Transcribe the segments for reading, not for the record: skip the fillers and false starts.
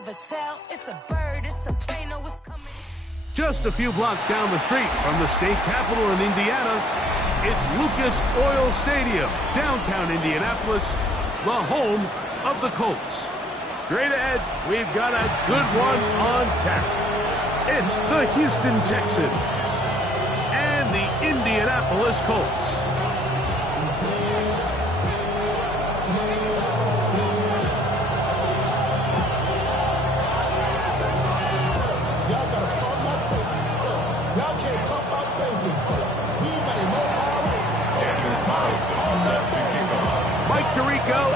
never tell. It's a bird, it's a plane, oh, it's coming. Just a few blocks down the street from the state capital in Indiana, it's Lucas Oil Stadium, downtown Indianapolis, the home of the Colts. Straight ahead, we've got a good one on tap. It's the Houston Texans and the Indianapolis Colts.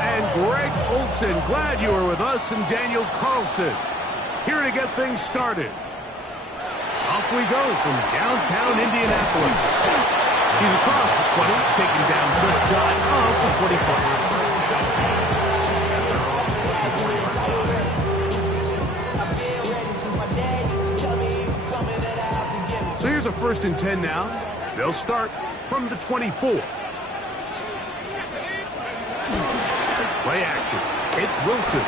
And Greg Olson, glad you were with us, and Daniel Carlson here to get things started. Off we go from downtown Indianapolis. He's across the 20, taking down just shy of the 25. So here's a 1st and 10 now. They'll start from the 24. Play action. It's Wilson.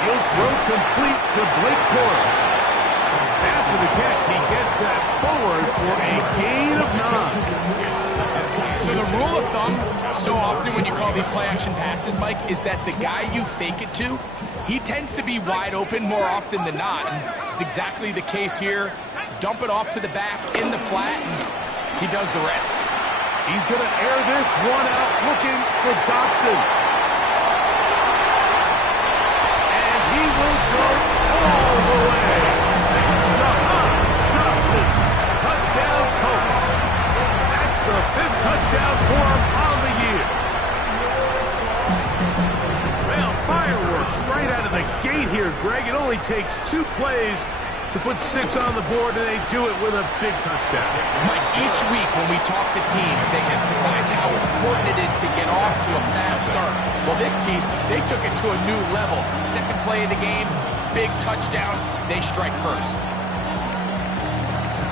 He'll throw complete to Blake Corum. After the catch, he gets that forward for a gain of 9. So the rule of thumb, so often when you call these play-action passes, Mike, is that the guy you fake it to, he tends to be wide open more often than not. And it's exactly the case here. Dump it off to the back in the flat, and he does the rest. He's going to air this one out, looking for Dotson. And he will go all the way. Dotson, touchdown Colts. That's the 5th touchdown for him on the year. Well, fireworks right out of the gate here, Greg. It only takes 2 plays to put 6 on the board, and they do it with a big touchdown. Mike, each week when we talk to teams, they emphasize how important it is to get off to a fast start. Well, this team, they took it to a new level. 2nd play of the game, big touchdown, they strike first.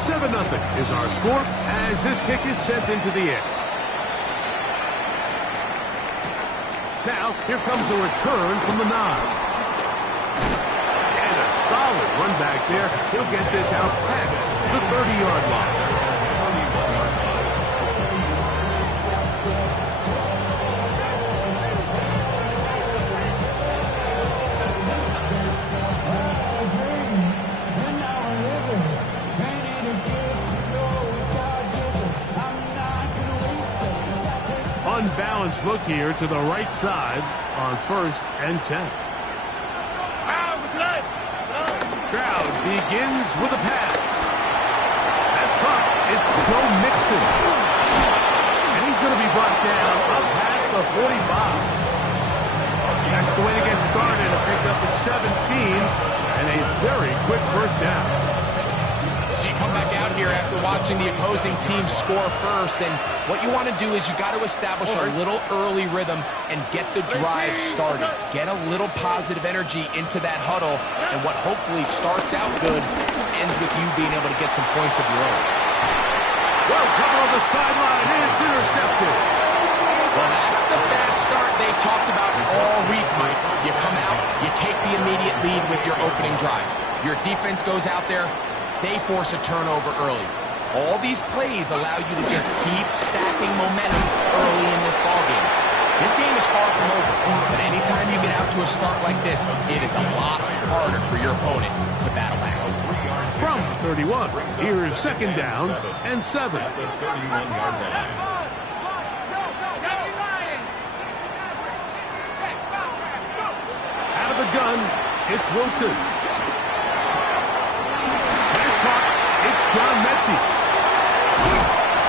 7-0 is our score as this kick is sent into the air. Now, here comes a return from the 9. Solid run back there. He'll get this out past the 30-yard line. Unbalanced look here to the right side on 1st and 10. Crowd begins with a pass. That's caught. It's Joe Mixon. And he's going to be brought down up past the 45. That's the way to get started. To pick up the 17 and a very quick 1st down. So you come back out here after watching the opposing team score first, and what you want to do is you got to establish a little early rhythm and get the drive started. Get a little positive energy into that huddle, and what hopefully starts out good ends with you being able to get some points of your own. Well, cover on the sideline, and it's intercepted. Well, that's the fast start they talked about all week, Mike. You come out, you take the immediate lead with your opening drive. Your defense goes out there, they force a turnover early. All these plays allow you to just keep stacking momentum early in this ballgame. This game is far from over, but anytime you get out to a start like this, it is a lot harder for your opponent to battle back. From 31, here's 2nd down and 7. Out of the gun, it's Wilson. It's John Mechie.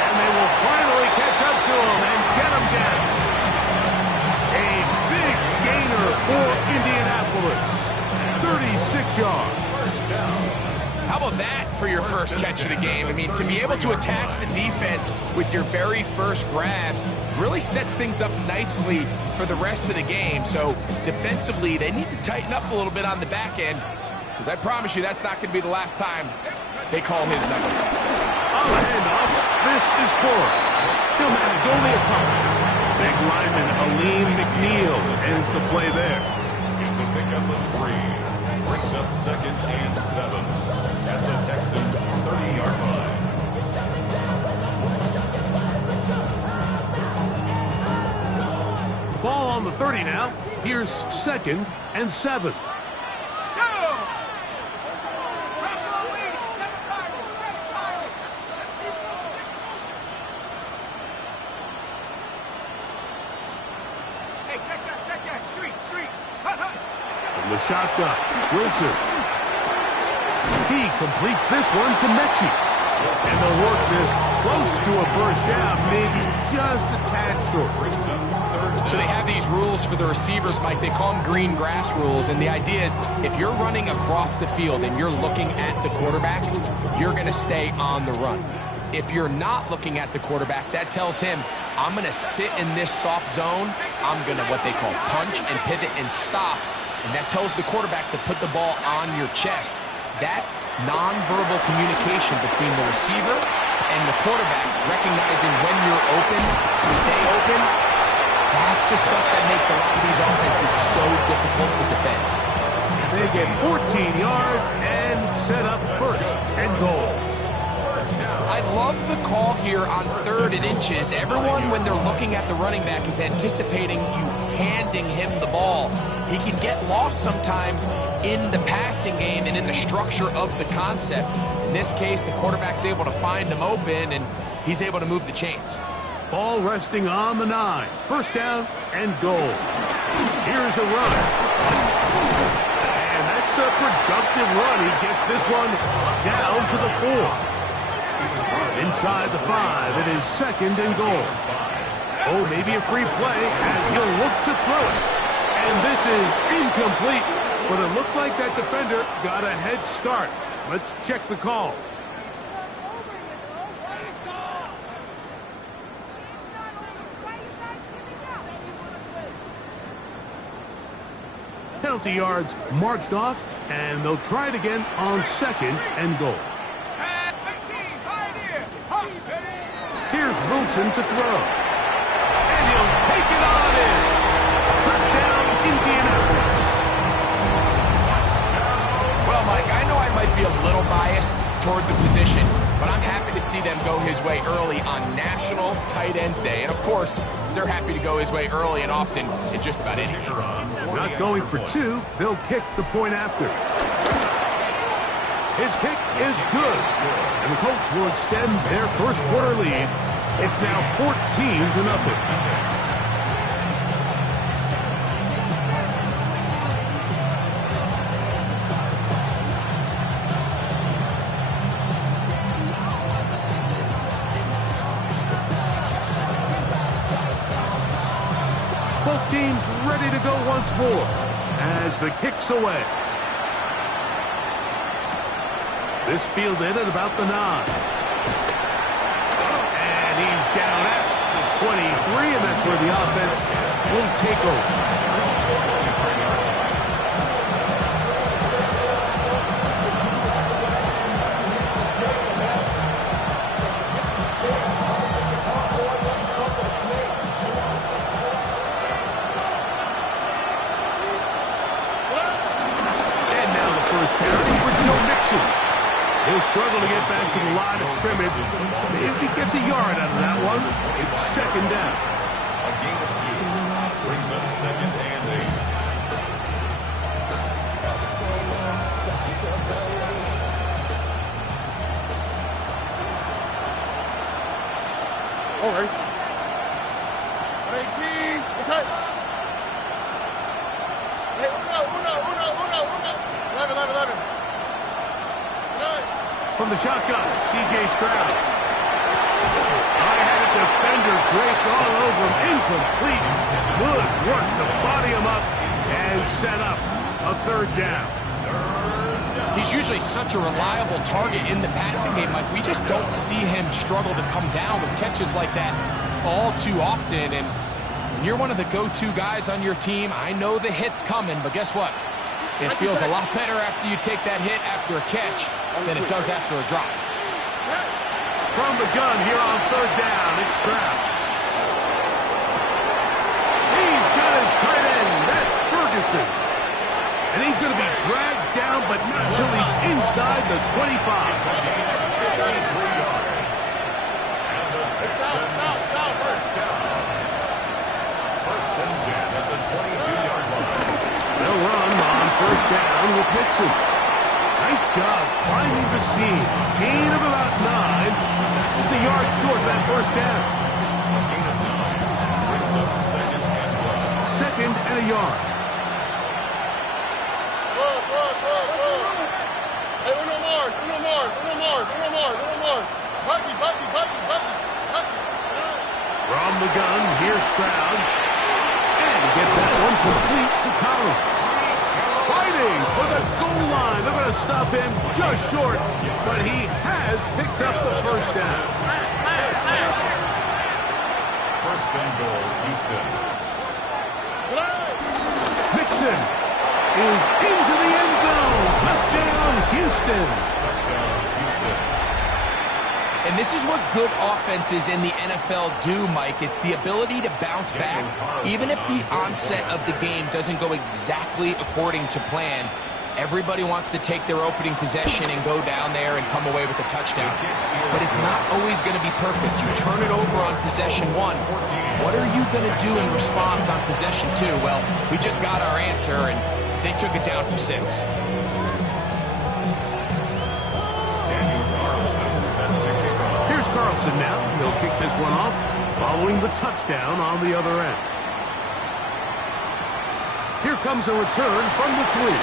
And they will finally catch up to him and get him down. A big gainer for Indianapolis. 36 yards. How about that for your first catch of the game? I mean, to be able to attack the defense with your very first grab really sets things up nicely for the rest of the game. So defensively, they need to tighten up a little bit on the back end, because I promise you that's not going to be the last time they call his number. On the handoff, this is Corum. He'll manage only a couple. Big lineman Aleem McNeil ends the play there. It's a pickup of 3. up 2nd and 7 at the Texans' 30-yard line. Ball on the 30 now. Here's 2nd and 7. From the shotgun, Wilson. He completes this one to Mechie. And they'll work this close to a first down, maybe just a tad short. So they have these rules for the receivers, Mike. They call them green grass rules. And the idea is if you're running across the field and you're looking at the quarterback, you're going to stay on the run. If you're not looking at the quarterback, that tells him, I'm going to sit in this soft zone. I'm going to what they call punch and pivot and stop. And that tells the quarterback to put the ball on your chest. That nonverbal communication between the receiver and the quarterback, recognizing when you're open, stay open, that's the stuff that makes a lot of these offenses so difficult to defend. They get 14 yards and set up 1st and goal. I love the call here on 3rd and inches. Everyone, when they're looking at the running back, is anticipating you handing him the ball. He can get lost sometimes in the passing game and in the structure of the concept. In this case, the quarterback's able to find him open, and he's able to move the chains. Ball resting on the 9. 1st down and goal. Here's a run. And that's a productive run. He gets this one down to the 4. Inside the 5, it is 2nd and goal. Oh, maybe a free play as he'll look to throw it. And this is incomplete, but it looked like that defender got a head start. Let's check the call. Penalty yards marched off, and they'll try it again on 2nd and goal. Here's Wilson to throw. And he'll take it on in. Touchdown, Indianapolis. Well, Mike, I know I might be a little biased toward the position, but I'm happy to see them go his way early on National Tight Ends Day. And, of course, they're happy to go his way early and often in just about any game. Not going for 2, they'll kick the point after. His kick is good, and the Colts will extend their 1st quarter lead. It's now 14-0. Both teams ready to go once more as the kick's away. This fielded at about the 9. And he's down at the 23, and that's where the offense will take over. And now the 1st down for Joe Mixon. He'll struggle to get back to the line of scrimmage. Maybe he gets a yard out of that one. It's 2nd down. A gain of 2 brings up 2nd and 8. All right. From the shotgun, C.J. Stroud. I had a defender draped all over him. Incomplete. Good work to body him up and set up a 3rd down. He's usually such a reliable target in the passing game. Like, we just don't see him struggle to come down with catches like that all too often. And when you're one of the go-to guys on your team, I know the hit's coming, but guess what? It feels a lot better after you take that hit after a catch than it does after a drop. From the gun here on 3rd down, it's Stroud. He's got his tight end. That's Ferguson. And he's going to be dragged down, but not until he's inside the 25. First and 10 at the 22-yard line. They'll run on first down with Nixon. Nice job finding the seam. Gain of about 9. Just a yard short of that first down. A gain of 9 brings up second and 1. Second and a yard. Hey, uno more. Buggy. From the gun, here's Stroud. And he gets that one complete to Collins. Fighting for the goal line. They're going to stop him just short, but he has picked up the first down. First and goal, Houston. Nixon is into the end zone. Touchdown, Houston. Touchdown, Houston. And this is what good offenses in the NFL do, Mike. It's the ability to bounce back. Even if the onset of the game doesn't go exactly according to plan, everybody wants to take their opening possession and go down there and come away with a touchdown. But it's not always going to be perfect. You turn it over on possession 1. What are you going to do in response on possession 2? Well, we just got our answer, and they took it down for 6. Here's Carlson now. He'll kick this one off, following the touchdown on the other end. Here comes a return from the 3.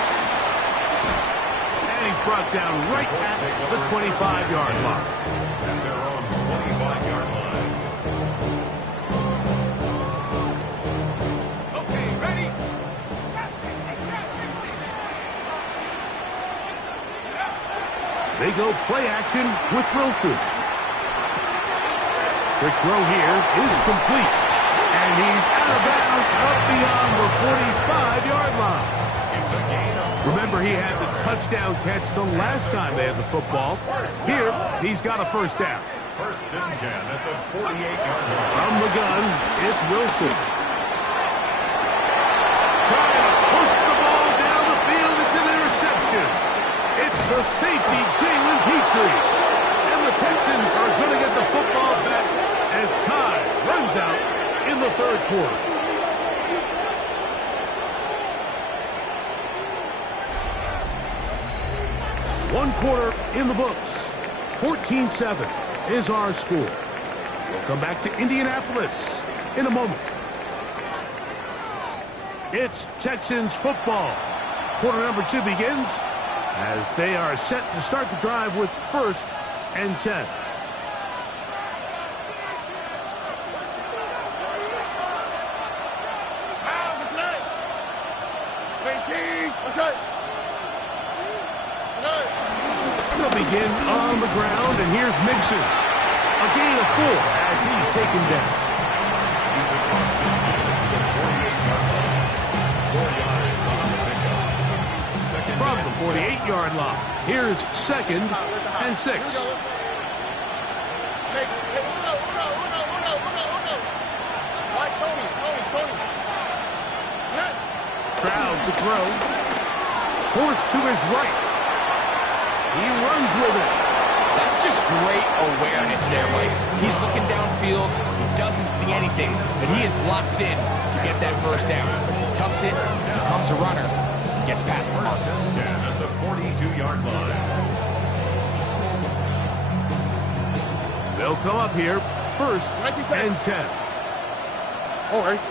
And he's brought down right at the 25-yard line. And they're on the 25-yard line. Okay, ready? They go play action with Wilson. Quick throw here is complete. And he's out of bounds up beyond the 45-yard line. It's a gain of... Remember, he had the touchdown catch the last time they had the football. Here, he's got a first down. First and 10 at the 48-yard line. From the gun, it's Wilson. Trying to push the ball down the field. It's an interception. It's the safety, Jalen Petrie. And the Texans are going to get the football back as time runs out in the third quarter. One quarter in the books. 14-7 is our score. We'll come back to Indianapolis in a moment. It's Texans football. Quarter number 2 begins as they are set to start the drive with first and 10. They'll begin on the ground, and here's Mixon. A gain of 4 as he's taken down. He's across the 48-yard line. 4 yards on the pickup. Second From and the 48-yard line, here's second and 6. Stroud to throw. Forced to his right. He runs with it. That's just great awareness there, Mike. He's looking downfield. He doesn't see anything, but he is locked in to get that first down. Tucks it, becomes a runner, gets past the mark. 10 at the 42-yard line. They'll come up here first and 10. All right.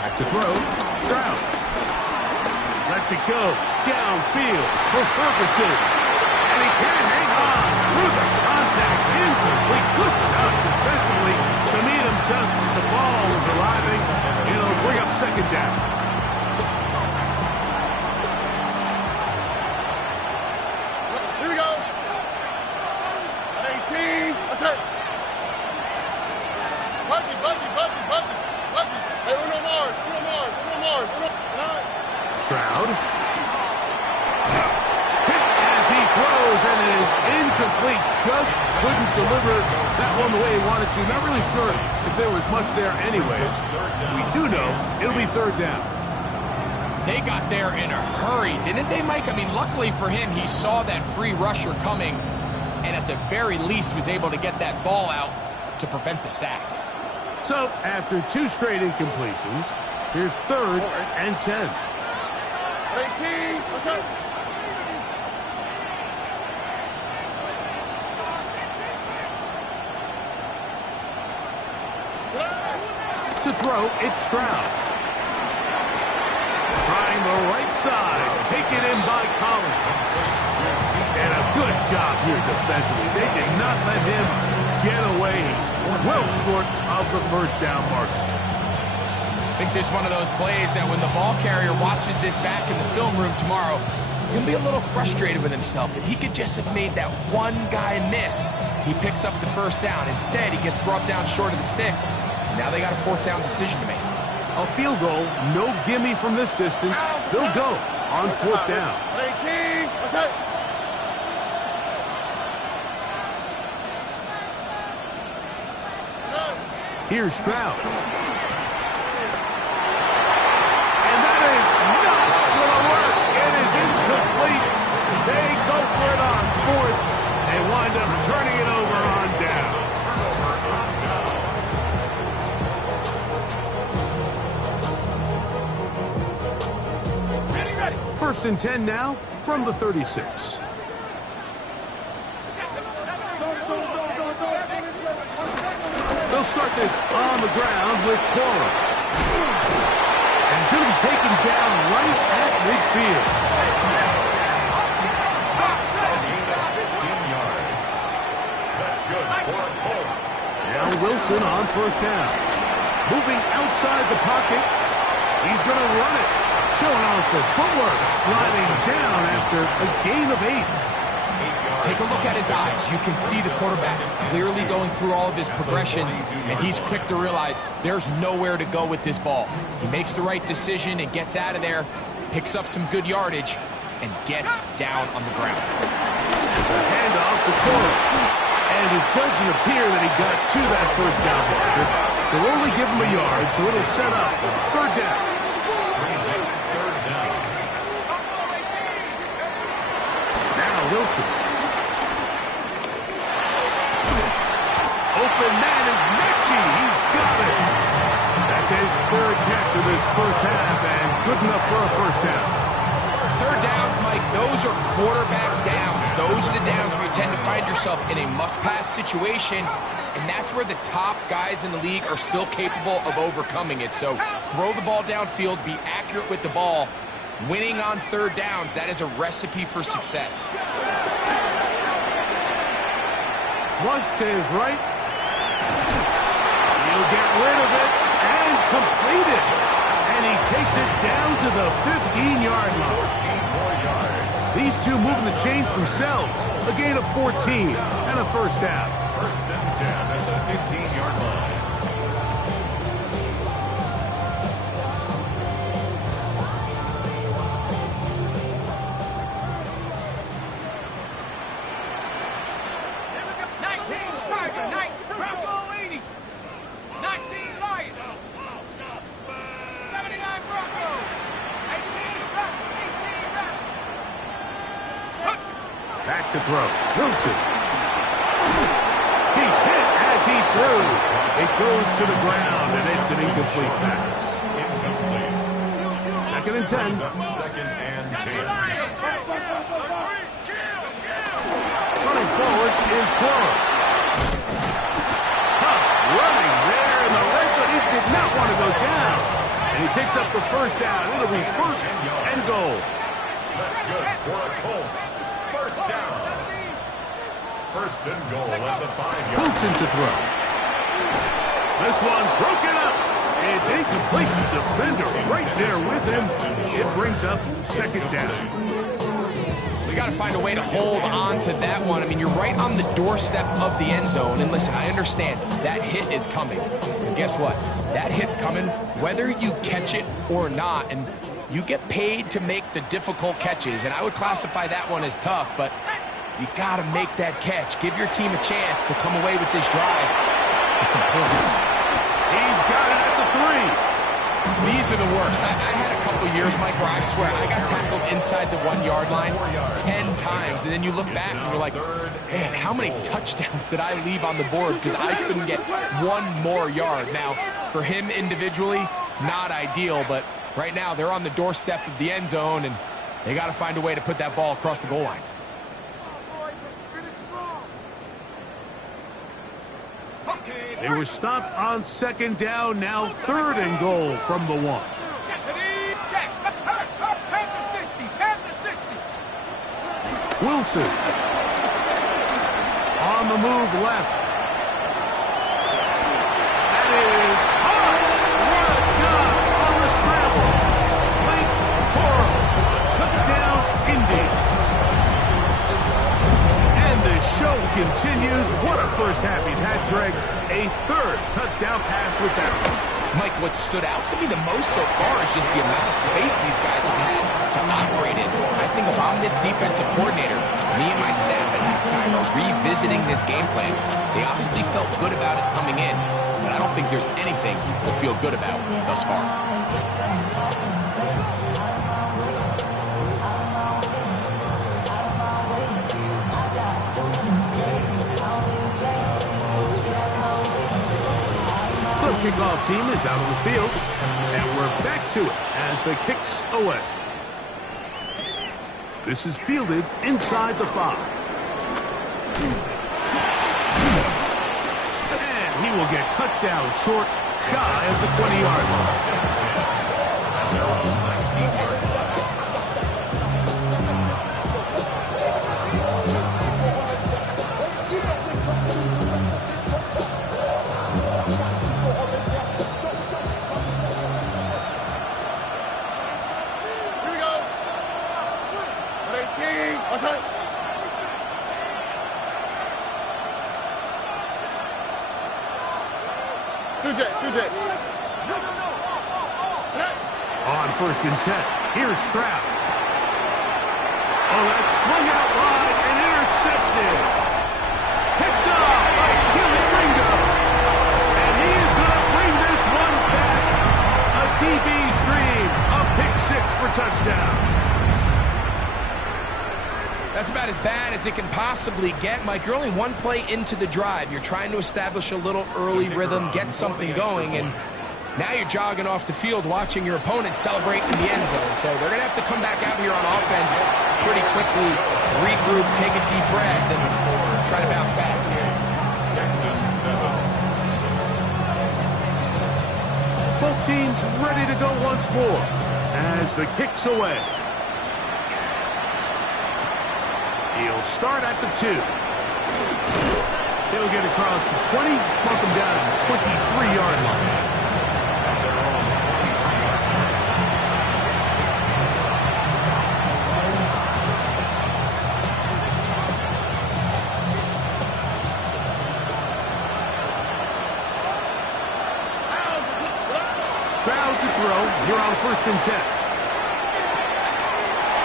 Back to throw. Stroud. Lets it go. Downfield for Ferguson. And he can't hang on through the contact. Incomplete. Good job defensively to meet him just as the ball was arriving. It'll bring up second down. Here we go. 18. That's it. Buggy. Hey, uno more. Stroud. Hit as he throws, and it is incomplete. Just couldn't deliver that one the way he wanted to. Not really sure if there was much there anyways. We do know it'll be third down. They got there in a hurry, didn't they, Mike? I mean, luckily for him, he saw that free rusher coming, and at the very least was able to get that ball out to prevent the sack. So, after 2 straight incompletions, here's 3rd and 10. Hey, King, what's up? To throw, it's Stroud. Trying the right side. Taken in by Collins. And a good job here defensively. They did not let him get away. He's well short of the first down marker. I think this is one of those plays that when the ball carrier watches this back in the film room tomorrow, he's going to be a little frustrated with himself. If he could just have made that one guy miss, he picks up the first down. Instead, he gets brought down short of the sticks. Now they got a 4th down decision to make. A field goal, no gimme from this distance. They'll go on 4th down. Hey, King, what's up? Here's Stroud. And that is not going to work. It is incomplete. They go for it on 4th. They wind up turning it over on down. 1st and 10 now from the 36. They'll start this on the ground with Cora. And he's going to be taken down right at midfield. 15 yards. That's good for a Colts. Now Wilson on 1st down. Moving outside the pocket. He's going to run it. Showing off the footwork. Sliding down after a gain of 8. Take a look at his eyes. You can see the quarterback clearly going through all of his progressions, and he's quick to realize there's nowhere to go with this ball. He makes the right decision and gets out of there, picks up some good yardage, and gets down on the ground. A handoff to Cora. And it doesn't appear that he got to that 1st down marker. They'll only give him a yard, so it'll set up 3rd down. Now Wilson. Open man is Mechie. He's got it. That's his 3rd catch of this 1st half, and good enough for a 1st down. 3rd downs, Mike, those are quarterback downs. Those are the downs where you tend to find yourself in a must-pass situation, and that's where the top guys in the league are still capable of overcoming it. So throw the ball downfield, be accurate with the ball. Winning on 3rd downs, that is a recipe for success. Flush to his right. He'll get rid of it and complete it. And he takes it down to the 15-yard line. 14 more yards. These two moving the chains themselves. A gain of 14 and a 1st down. 1st and 10 at the 15-yard line. Back to throw. Wilson. He's hit as he throws. It goes to the ground, and it's an incomplete pass. Incomplete. 2nd and 10. 2nd and 10. Running forward is Cora. Tough running there in the red zone. He did not want to go down. And he picks up the 1st down. It'll be 1st and goal. That's good for a Colts. 1st down. 1st and goal at the 5-yard line. Wilson to throw. This one broken up. It's incomplete. The defender right there with him. It brings up 2nd down. He's got to find a way to hold on to that one. I mean, you're right on the doorstep of the end zone. And listen, I understand that hit is coming. And guess what? That hit's coming whether you catch it or not. And you get paid to make the difficult catches. And I would classify that one as tough, but you got to make that catch. Give your team a chance to come away with this drive with some points. He's got it at the 3. These are the worst. I had a couple years, Mike, where I swear I got tackled inside the 1 yard line 10 times. And then you look back and you're like, man, how many touchdowns did I leave on the board because I couldn't get one more yard? Now, for him individually, not ideal, but right now they're on the doorstep of the end zone, and they got to find a way to put that ball across the goal line. They were stopped on second down, now 3rd and goal from the 1. Wilson. On the move left. That is hard. What a job on the scramble. Blake Coral. Touchdown, Indy. And the show continues. What a first half he's had, Greg. A 3rd touchdown pass with that one. Mike, what stood out to me the most so far is just the amount of space these guys have had to operate in. I think if I'm this defensive coordinator, me and my staff at halftime are revisiting this game plan. They obviously felt good about it coming in, but I don't think there's anything to feel good about thus far. The kickoff team is out on the field, and we're back to it as the kick's away. This is fielded inside the 5. And he will get cut down short, shy of the 20-yard line. On 1st and 10, here's Stroud. Oh, that's swung out wide and intercepted. Picked off by Gilly Ringo. And he is going to bring this one back. A DB's dream. A pick 6 for touchdown. That's about as bad as it can possibly get, Mike. You're only one play into the drive. You're trying to establish a little early rhythm, get something going, and now you're jogging off the field watching your opponent celebrate in the end zone. So they're going to have to come back out here on offense pretty quickly, regroup, take a deep breath, and try to bounce back. Both teams ready to go once more as the kick's away. He'll start at the 2. He'll get across the 20, bump him down to the 23-yard line. Stroud to throw. Here on 1st and 10.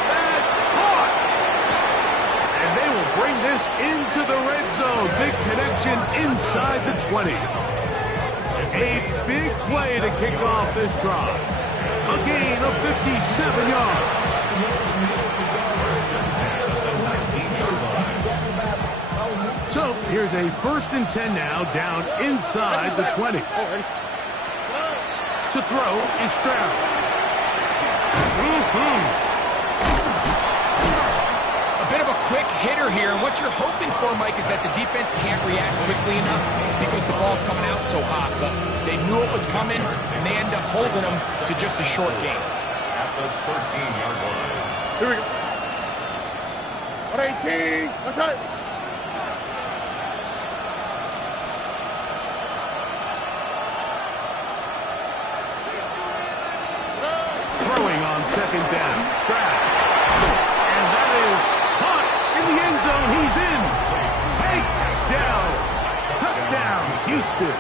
That's caught. And they will bring this into the red zone. Big connection inside the 20. A big play to kick off this drive. A gain of 57 yards. So here's a 1st and 10 now, down inside the 20. To throw is Stroud. A bit of a quick hitter here, and what you're hoping for, Mike, is that the defense can't react quickly enough because the ball's coming out so hot. But they knew it was coming, and they end up holding them to just a short gain. At the 13-yard line. Here we go. 118. What's that? Throwing on 2nd down. Stroud. And that is caught in the end zone. He's in. Takedown. Touchdown, Houston.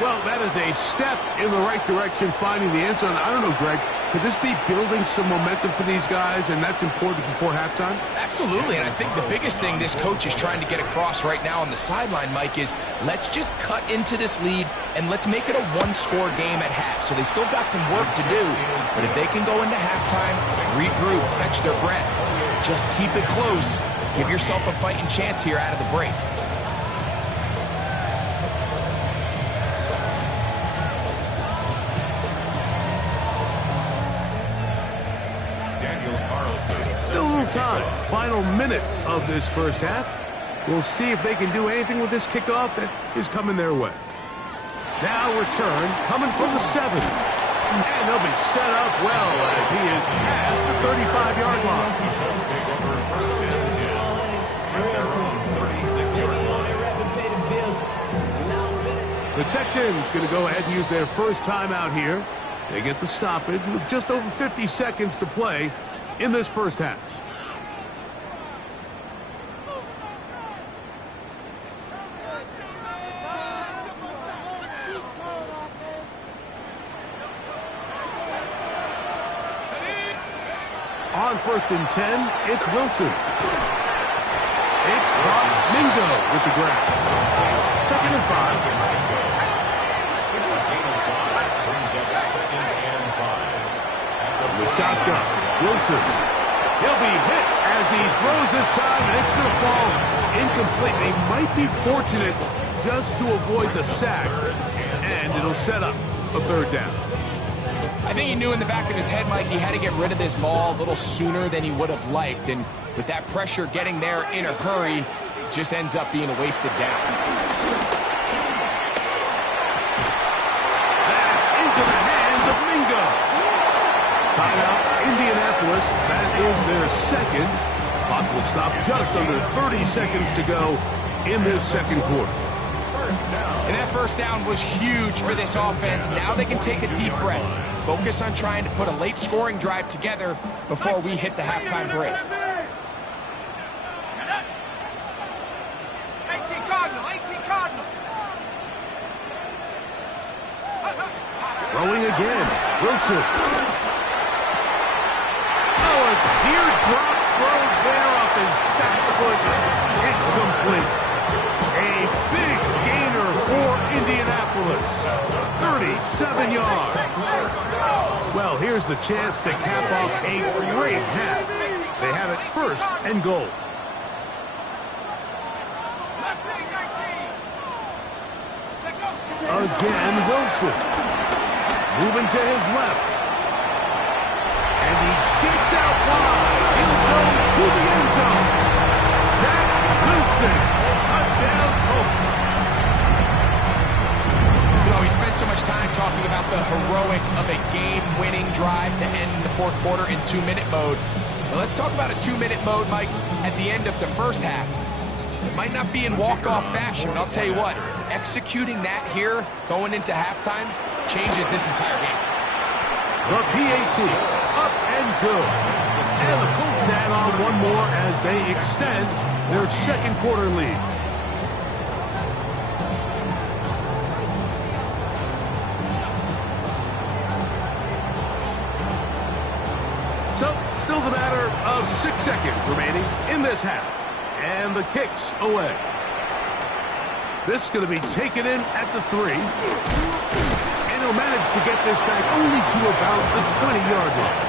Well, that is a step in the right direction, finding the end zone. I don't know, Greg. Could this be building some momentum for these guys, and that's important before halftime? Absolutely, and I think the biggest thing this coach is trying to get across right now on the sideline, Mike, is let's just cut into this lead and let's make it a one-score game at half. So they still got some work to do, but if they can go into halftime, regroup, catch their breath, just keep it close, give yourself a fighting chance here out of the break. Still a little time. Final minute of this first half. We'll see if they can do anything with this kickoff that is coming their way. Now return coming from the 7. And they'll be set up well as he is past the 35-yard line. The Texans going to go ahead and use their first timeout here. They get the stoppage with just over 50 seconds to play in this first half. On 1st and 10, it's Wilson. It's Mingo with the grab. 2nd and 5. The shotgun. Wilson. He'll be hit as he throws this time, and it's going to fall incomplete. They might be fortunate just to avoid the sack, and it'll set up a 3rd down. I think he knew in the back of his head, Mike, he had to get rid of this ball a little sooner than he would have liked, and with that pressure getting there in a hurry, it just ends up being a wasted down. That's into the hands of Mingo. Timeout, Indianapolis. That is their 2nd. Clock will stop just under 30 seconds to go in this 2nd quarter. And that 1st down was huge for this offense. Now they can take a deep breath. Focus on trying to put a late scoring drive together before we hit the halftime break. 18 Cardinal, 18 Cardinal. Throwing again. Wilson. Oh, a teardrop throw there off his back foot. It's complete. A big gainer for Indianapolis. 37 yards. Well, here's the chance to cap off a great half. They have it 1st and goal. Again, Wilson. Moving to his left. And he gets out wide. He'll go to the end zone. Zach Wilson. Touchdown, Colts. You know, we spent so much time talking about the heroics of a game-winning drive to end the 4th quarter in 2-minute mode. Well, let's talk about a 2-minute mode, Mike, at the end of the first half. It might not be in walk-off fashion, but I'll tell you what, executing that here, going into halftime, changes this entire game. The PAT, up and good. And the Colts add on one more as they extend their 2nd quarter lead. So, still the matter of 6 seconds remaining in this half. And the kick's away. This is going to be taken in at the 3. And he'll manage to get this back only to about the 20-yard line.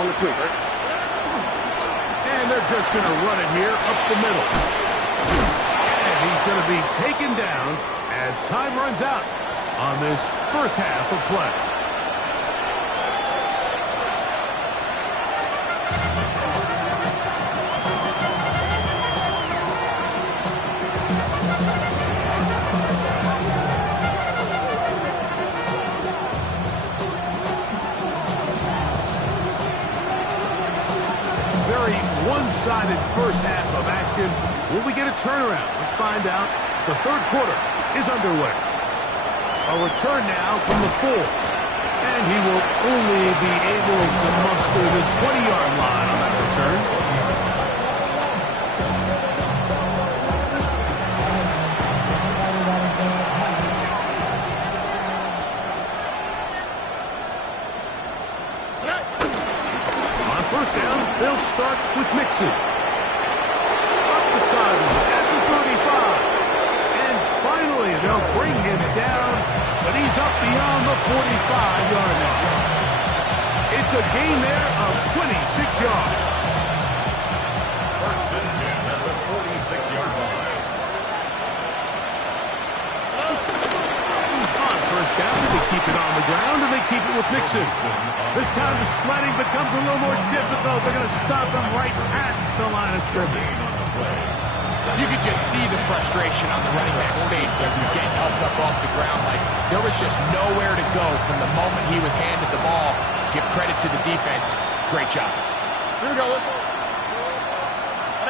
On the quick, right? And they're just going to run it here up the middle. And he's going to be taken down as time runs out on this first half of play. Very one-sided first half of action. Will we get a turnaround? Let's find out. The 3rd quarter is underway. A return now from the 4. And he will only be able to muster the 20-yard line on that return. first down, they'll start with Mixon. Up the sideline at the 35. And finally, they'll bring him down, but he's up beyond the 45-yard line. It's a gain there of 26 yards. First and 10 at the 46-yard line. On first down, they keep it on the ground, and they keep it with Mixon. This time the sledding becomes a little more difficult. They're going to stop him right at the line of scrimmage. You could just see the frustration on the running back's face as he's getting helped up off the ground. Like, there was just nowhere to go from the moment he was handed the ball. Give credit to the defense. Great job. Here we go.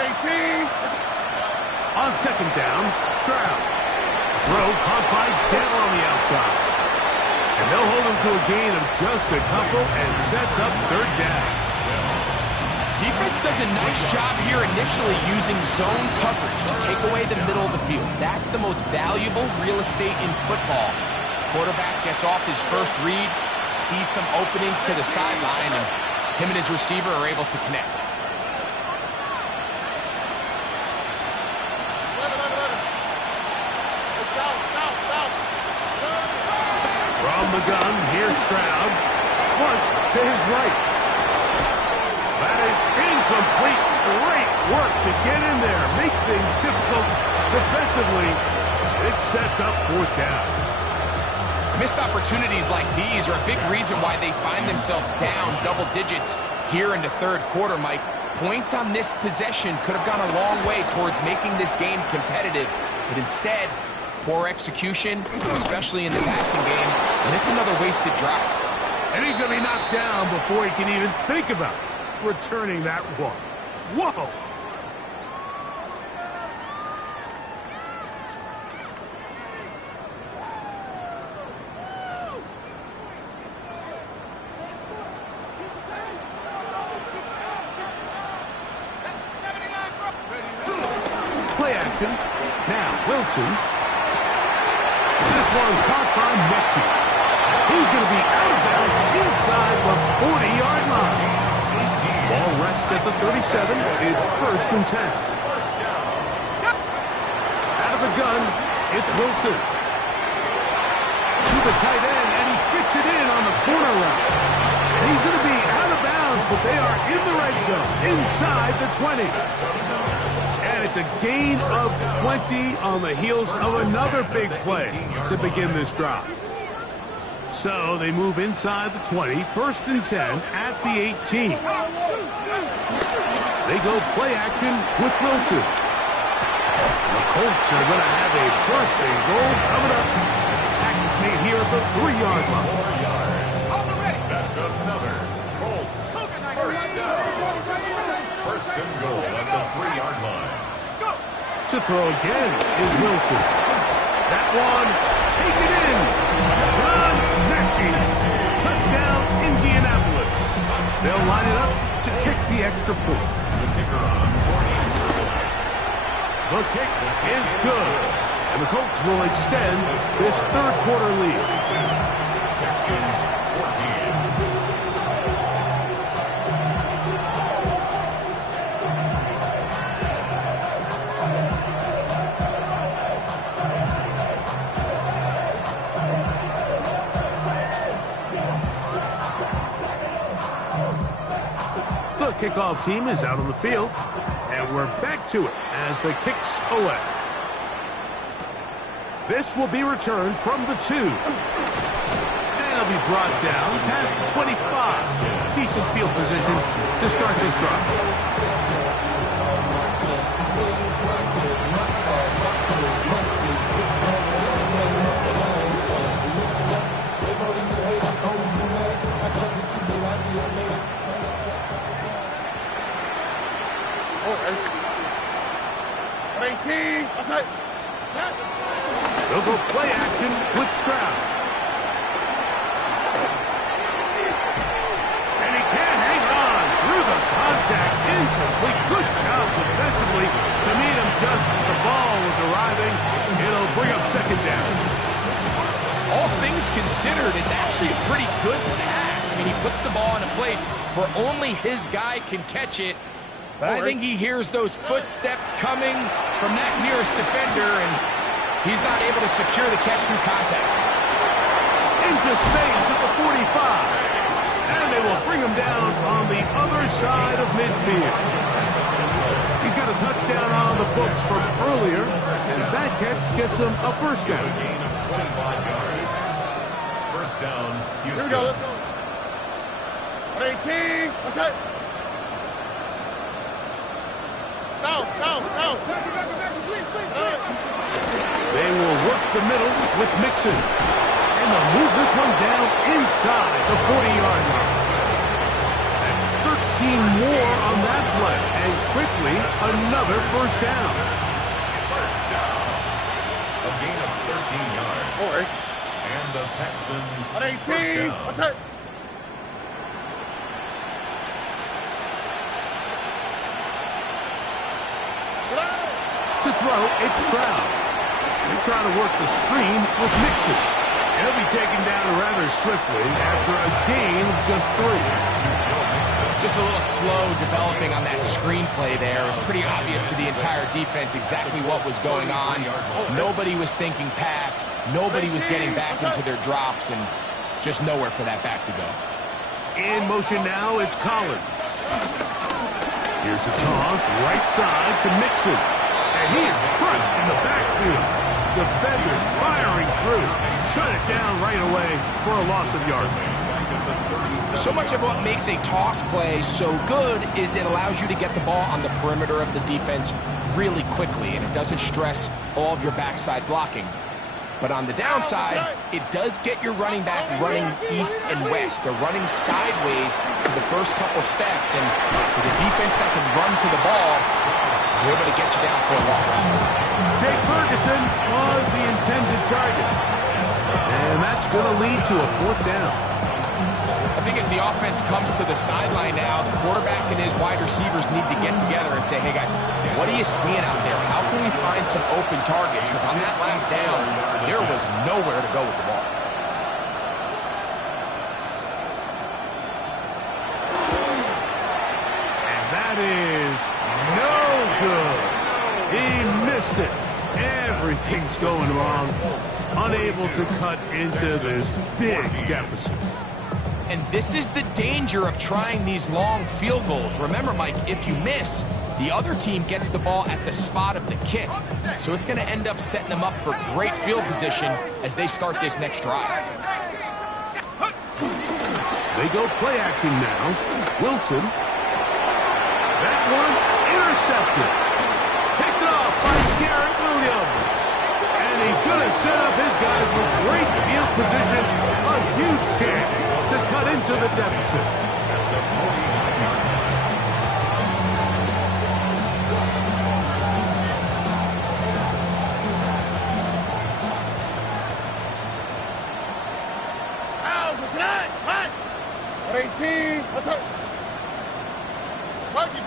18. On second down, Stroud. Throw caught by Dell on the outside. And they'll hold him to a gain of just a couple and sets up third down. Defense does a nice job here initially using zone coverage to take away the middle of the field. That's the most valuable real estate in football. Quarterback gets off his first read, sees some openings to the sideline, and him and his receiver are able to connect. From the gun, here's Stroud. Flush to his right. That is incomplete. Great work to get in there. Make things difficult defensively. It sets up fourth down. Missed opportunities like these are a big reason why they find themselves down double digits here in the third quarter, Mike. Points on this possession could have gone a long way towards making this game competitive, but instead, poor execution, especially in the passing game, and it's another wasted drive. And he's going to be knocked down before he can even think about returning that one. Whoa! Play action. Now, Wilson. This one caught by Mechie. He's going to be out of bounds inside the 40-yard line. Ball rests at the 37. It's first and 10. Out of the gun, it's Wilson. To the tight end, and he fits it in on the corner route. And he's going to be out of bounds, but they are in the red zone, inside the 20. And it's a gain of 20 on the heels of another big play to begin this drive. So they move inside the 20, first and 10 at the 18. They go play action with Wilson. The Colts are going to have a first and goal coming up as the tackle's made here at the 3-yard line. That's another Colts first down. First and goal at the 3-yard line. To throw again is Wilson. That one, take it in. John Mechie. Touchdown, Indianapolis. They'll line it up to kick the extra point. The kicker on 40. The kick is good. And the Colts will extend this third quarter lead. Texans 14. The kickoff team is out on the field, and we're back to it as the kick's away. This will be returned from the 2. And it'll be brought down past the 25. Decent field position to start this drive. They'll go play action with Stroud. And he can't hang on through the contact. Incomplete. Good job defensively to meet him just as the ball was arriving. It'll bring up second down. All things considered, it's actually a pretty good pass. I mean, he puts the ball in a place where only his guy can catch it. But I think he hears those footsteps coming from that nearest defender, and he's not able to secure the catch through contact. Into space at the 45. And they will bring him down on the other side of midfield. He's got a touchdown on the books from earlier, and that catch gets him a first down. Gain of 25 yards. First down, Houston. Here we go, let's go. 18, what's that? Down. They will work the middle with Mixon. And they'll move this one down inside the 40-yard line. That's 13 more on that play. And quickly, another first down. First down. A gain of 13 yards. All right. And the Texans. 18, what's that? To throw, it's Stroud. They're trying to work the screen with Mixon. He'll be taken down rather swiftly after a gain of just 3. Just a little slow developing on that screenplay there. It was pretty obvious to the entire defense exactly what was going on. Nobody was thinking pass. Nobody was getting back into their drops, and just nowhere for that back to go. In motion now, it's Collins. Here's a toss, right side to Mixon. And he is crushed in the backfield. Defenders firing through. Shut it down right away for a loss of yardage. So much of what makes a toss play so good is it allows you to get the ball on the perimeter of the defense really quickly, and it doesn't stress all of your backside blocking. But on the downside, it does get your running back running east and west. They're running sideways for the first couple steps, and with a defense that can run to the ball, they're able to get you down for a loss. Jake Ferguson was the intended target. And that's going to lead to a fourth down. I think as the offense comes to the sideline now, the quarterback and his wide receivers need to get together and say, hey guys, what are you seeing out there? How can we find some open targets? Because on that last down, there was nowhere to go with the ball. And that is no good. He missed it. Everything's going wrong. Unable to cut into this big deficit. And this is the danger of trying these long field goals. Remember, Mike, if you miss, the other team gets the ball at the spot of the kick. So it's going to end up setting them up for great field position as they start this next drive. They go play action now. Wilson. That one intercepted. Picked off by Garrett Williams. And he's going to set up his guys with great field position. A huge chance to cut into the deficit. What's that? What? 18, what's up? Buggy.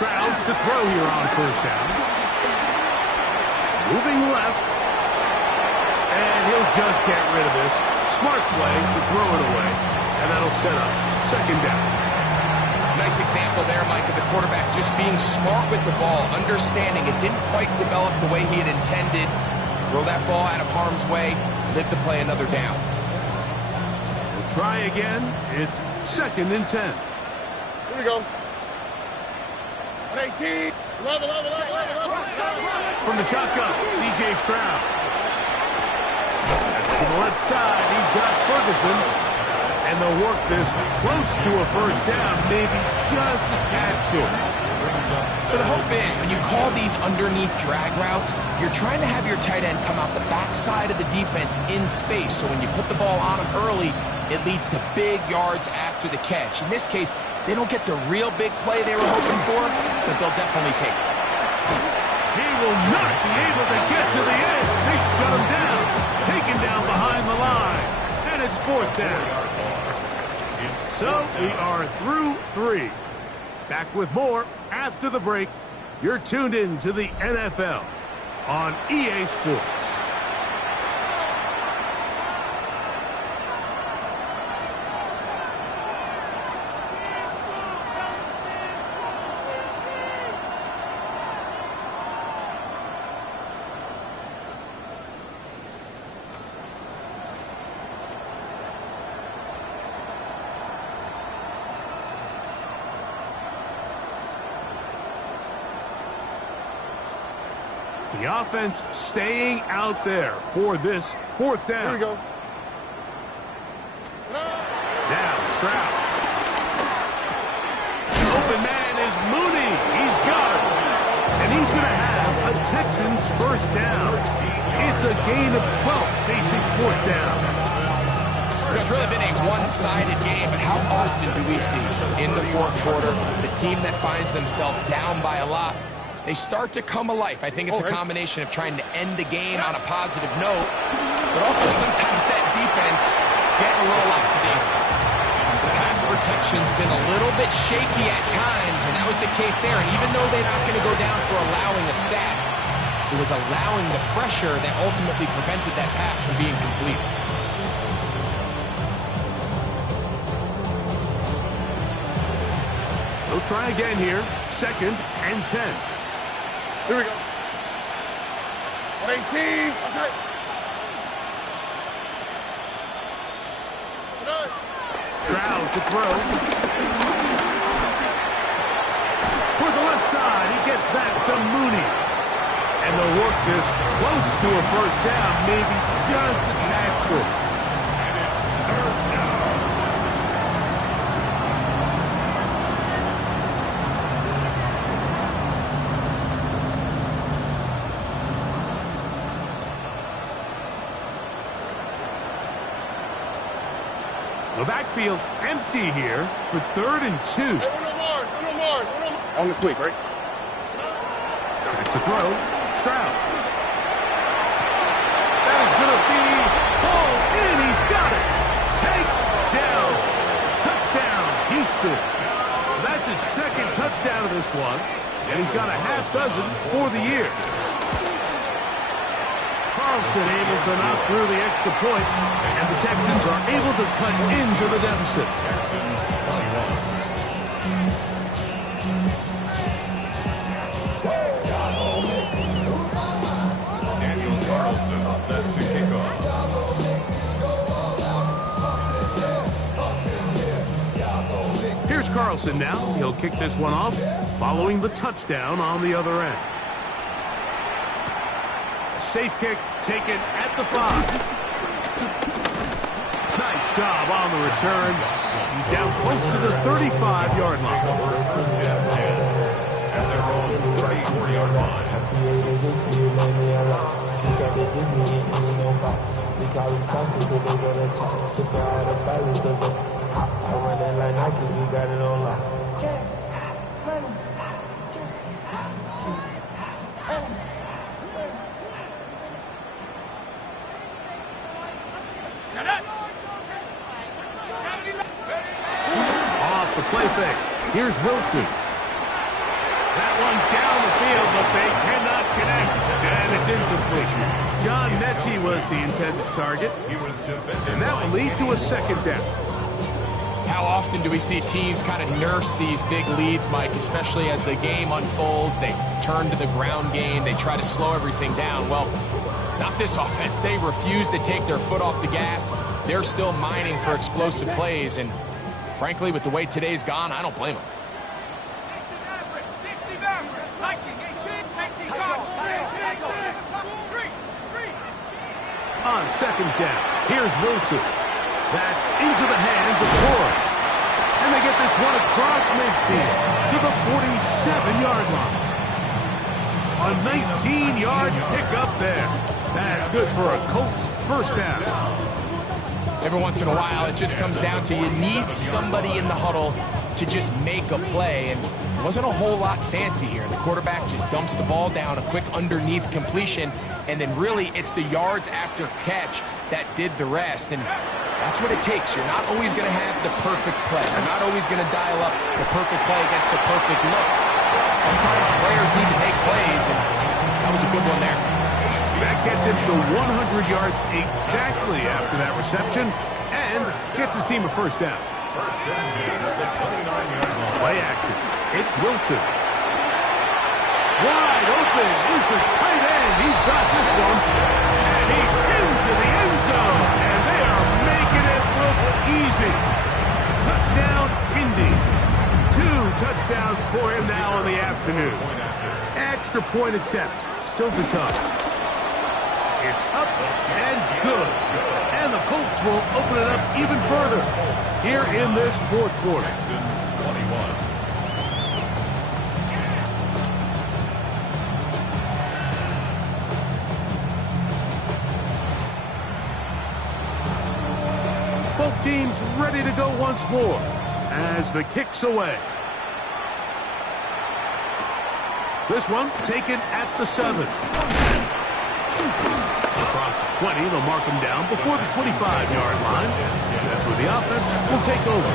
Stroud to throw here on first down. Moving left. And he'll just get rid of this. Smart play to throw it away. And that'll set up second down. Nice example there, Mike, of the quarterback just being smart with the ball, understanding it didn't quite develop the way he had intended. Throw that ball out of harm's way, live to play another down. We'll try again. It's 2nd and 10. Here we go. 18, 11. From the shotgun, C.J. Stroud. To the left side, he's got Ferguson. And they'll work this close to a first down, maybe just a tad short. So the hope is, when you call these underneath drag routes, you're trying to have your tight end come out the backside of the defense in space. So when you put the ball on him early, it leads to big yards after the catch. In this case, they don't get the real big play they were hoping for, but they'll definitely take it. He will not be able to get to the edge. They shut him down. Taken down behind the line. And it's fourth down. So we are through 3. Back with more after the break. You're tuned in to the NFL on EA Sports. The offense staying out there for this fourth down. Here we go. Now Stroud. The open man is Mooney. He's got it. And he's going to have a Texans first down. It's a gain of 12 facing fourth down. It's really been a one-sided game, but how often do we see in the fourth quarter the team that finds themselves down by a lot, they start to come alive. I think it's a combination of trying to end the game on a positive note, but also sometimes that defense getting a little lackadaisical. The pass protection's been a little bit shaky at times, and that was the case there. And even though they're not going to go down for allowing a sack, it was allowing the pressure that ultimately prevented that pass from being complete. They'll try again here. 2nd and 10. Here we go. 118. Outside. Stroud to throw. For the left side, he gets that to Mooney. And they'll work this close to a first down, maybe just a tad short. And it's 3rd down. The backfield empty here for 3rd and 2. Hey, no more. On the quick, right? Back to throw. Stroud. That is going to be pulled in. He's got it. Take down. Touchdown, Houston. That's his 2nd touchdown of this one. And he's got a half dozen for the year. Carlson able to knock through the extra point, and the Texans are able to cut into the deficit. Texans by 1. Daniel Carlson set to kick off. Here's Carlson now. He'll kick this one off, following the touchdown on the other end. Safe kick taken at the 5. Nice job on the return. He's down close to the 35-yard line. 1st and 10. And they're on the 34-yard line. Off the play fake. Here's Wilson. That one down the field, but they cannot connect. And it's incomplete. John Mechie was the intended target. He was defended. And that will lead to a 2nd down. How often do we see teams kind of nurse these big leads, Mike, especially as the game unfolds? They turn to the ground game. They try to slow everything down. Well, not this offense. They refuse to take their foot off the gas. They're still mining for explosive plays. And frankly, with the way today's gone, I don't blame them. 60 Maverick. Liking 18 Cardinals. On 2nd down, here's Wilson. That's into the hands of Ford. And they get this one across midfield to the 47-yard line. A 19-yard pickup there. That's good for a Colts first down. Every once in a while, it just comes down to you need somebody in the huddle to just make a play. And it wasn't a whole lot fancy here. The quarterback just dumps the ball down, a quick underneath completion, and then really it's the yards after catch that did the rest. And that's what it takes. You're not always going to have the perfect play. You're not always going to dial up the perfect play against the perfect look. Sometimes players need to make plays, and that was a good one there. That gets him to 100 yards exactly after that reception and gets his team a first down. 1st and 10 at the 29-yard line. Play action. It's Wilson. Wide open is the tight end. He's got this one. And he's into the end zone. And they are making it look easy. Touchdown, Indy. 2 touchdowns for him now in the afternoon. Extra point attempt. still to come. It's up and good. And the Colts will open it up even further here in this fourth quarter. Texans 21. Both teams ready to go once more as the kick's away. This one taken at the 7. Across the 20, they'll mark him down before the 25-yard line. That's where the offense will take over.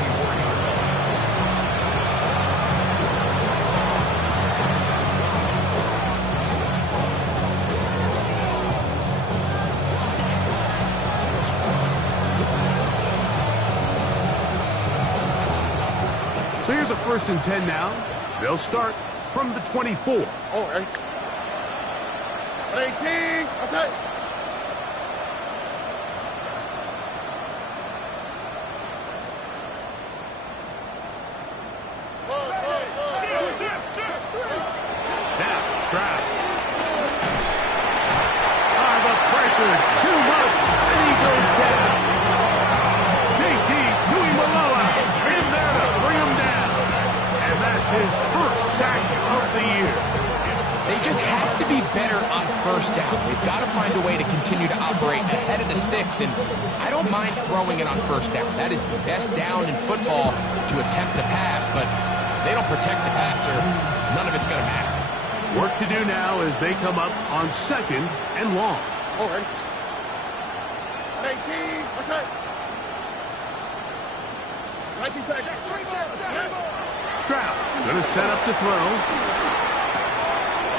So here's a 1st and 10 now. They'll start from the 24. All right. 18. Outside. Now, Stroud. The pressure, too much, and he goes down. JT Tuimoloau in there to bring him down. And that's his first sack of the year. They just have to be better on 1st down. They've got to find a way to continue to operate ahead of the sticks, and I don't mind throwing it on 1st down. That is the best down in football to attempt to pass, but if they don't protect the passer, none of it's going to matter. Work to do now as they come up on 2nd and long. All right. 18. Outside. 19 Texans. Stroud going to set up to throw.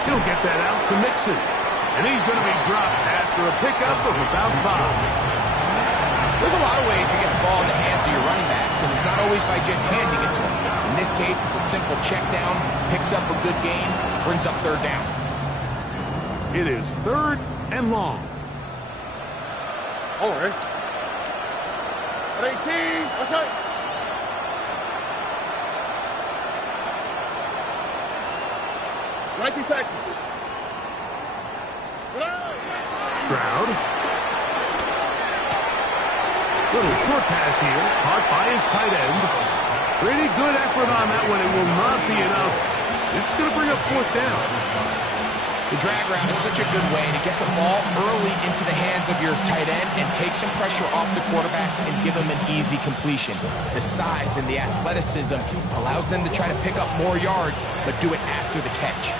He'll get that out to Mixon. And he's going to be dropped after a pickup of about 5. There's a lot of ways to get the ball in the hands of your running backs, and it's not always by just handing it to them. In this case, it's a simple check down, picks up a good gain, brings up 3rd down. It is 3rd and long. All right. 18. Outside. 19 Texans. Stroud. Little short pass here, caught by his tight end. Pretty good effort on that one. It will not be enough. It's going to bring up 4th down. The drag route is such a good way to get the ball early into the hands of your tight end and take some pressure off the quarterback and give him an easy completion. The size and the athleticism allows them to try to pick up more yards, but do it after the catch.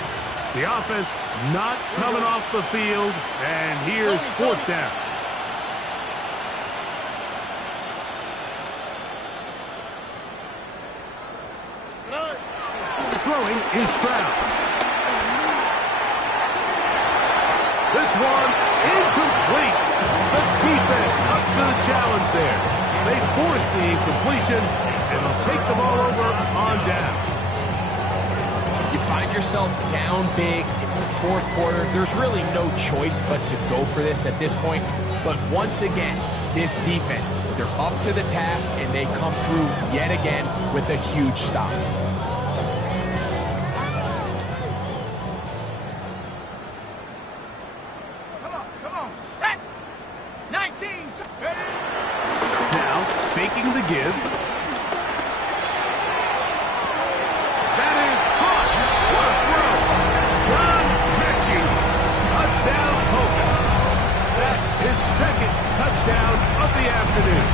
The offense not coming off the field, and here's 4th down. Throwing is Stroud. This one incomplete. The defense up to the challenge there. They force the incompletion, and they'll take the ball over on down. You find yourself down big. It's the 4th quarter. There's really no choice but to go for this at this point. But once again, this defense, they're up to the task, and they come through yet again with a huge stop. Come on, set. 19. Now, faking the give. That is caught. What a throw. John Mechie. Touchdown, Colts. That is 2nd touchdown of the afternoon.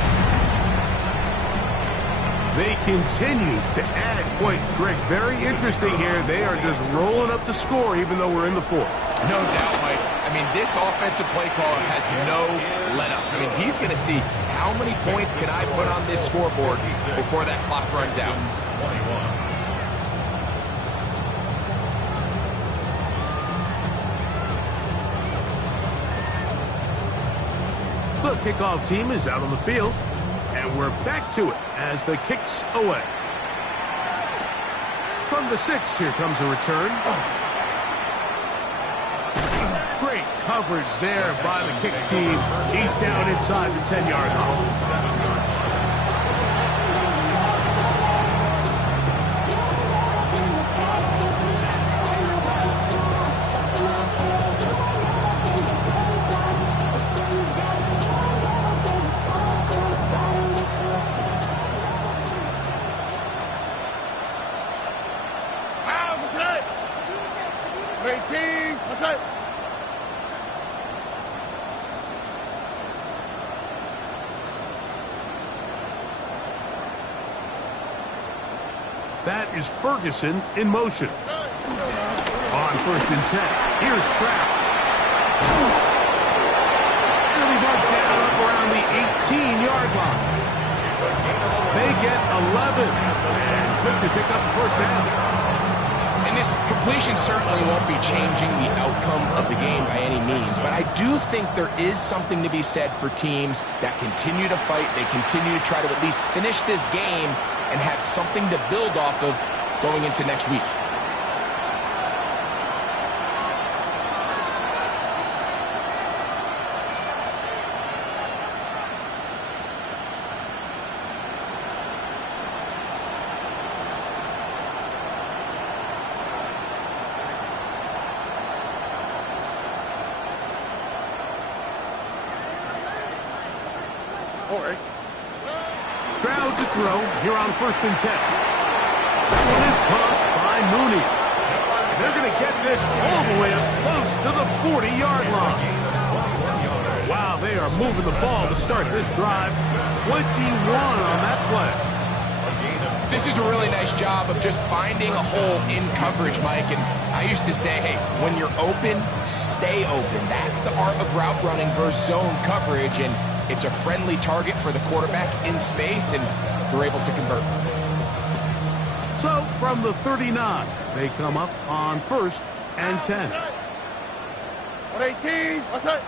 They continue to add points. Greg, very interesting here. They are just rolling up the score even though we're in the 4th. No doubt, Mike. I mean, this offensive play caller has no let-up. I mean, he's going to see how many points can I put on this scoreboard before that clock runs out. 21. The kickoff team is out on the field, and we're back to it as the kick's away. From the 6, here comes a return. Great coverage there by the kick team. He's down inside the 10-yard line. That is Ferguson in motion. On 1st and 10, here's Stroud. Early ball down up around the 18-yard line. They get 11 and quickly pick up the first down. And this completion certainly won't be changing the outcome of the game by any means, but I do think there is something to be said for teams that continue to fight. They continue to try to at least finish this game and have something to build off of going into next week. Stroud to throw here on 1st and 10. That one is caught by Mooney. And they're going to get this all the way up close to the 40-yard line. Wow, they are moving the ball to start this drive. 21 on that play. This is a really nice job of just finding a hole in coverage, Mike. And I used to say, hey, when you're open, stay open. That's the art of route running versus zone coverage. And it's a friendly target for the quarterback in space, and they're able to convert. So, from the 39, they come up on 1st and 10. 118, what's that?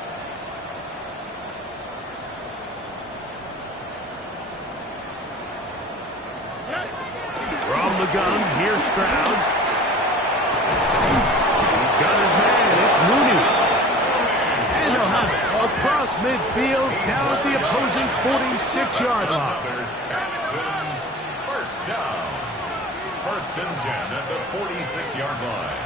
From the gun, here's Stroud. He's got his man, it's Mooney. And they'll have it across midfield, down at the opposing 46-yard line. Texans, first down. 1st and 10 at the 46-yard line.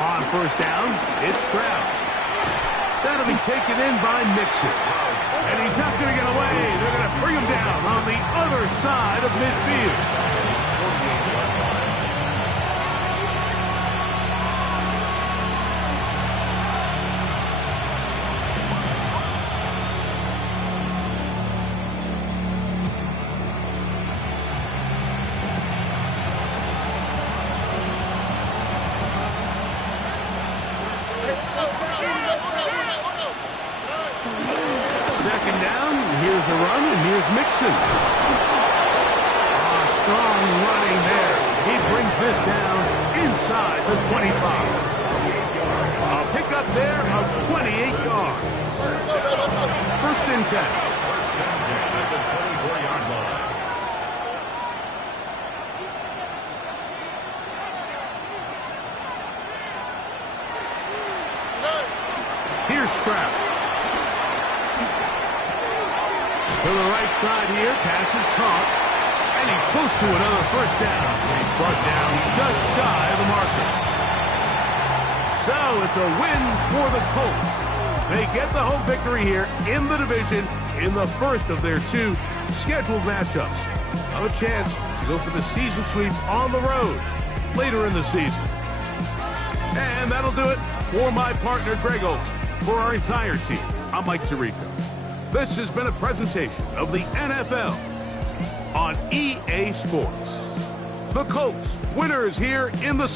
On 1st down, it's Stroud. That'll be taken in by Mixon. And he's not going to get away. They're going to bring him down on the other side of midfield. Second down, here's a run, and here's Mixon. Strong running there. He brings this down inside the 25. A pickup there of 28 yards. 1st and 10. 1st and 10 at the 24-yard line. Here's Stroud. To the right side here, pass is caught, and he's close to another first down. He's brought down just shy of the marker. So it's a win for the Colts. They get the home victory here in the division in the first of their 2 scheduled matchups. A chance to go for the season sweep on the road later in the season. And that'll do it for my partner, Greg Olson. For our entire team, I'm Mike Tirico. This has been a presentation of the NFL on EA Sports. The Colts, winners here in the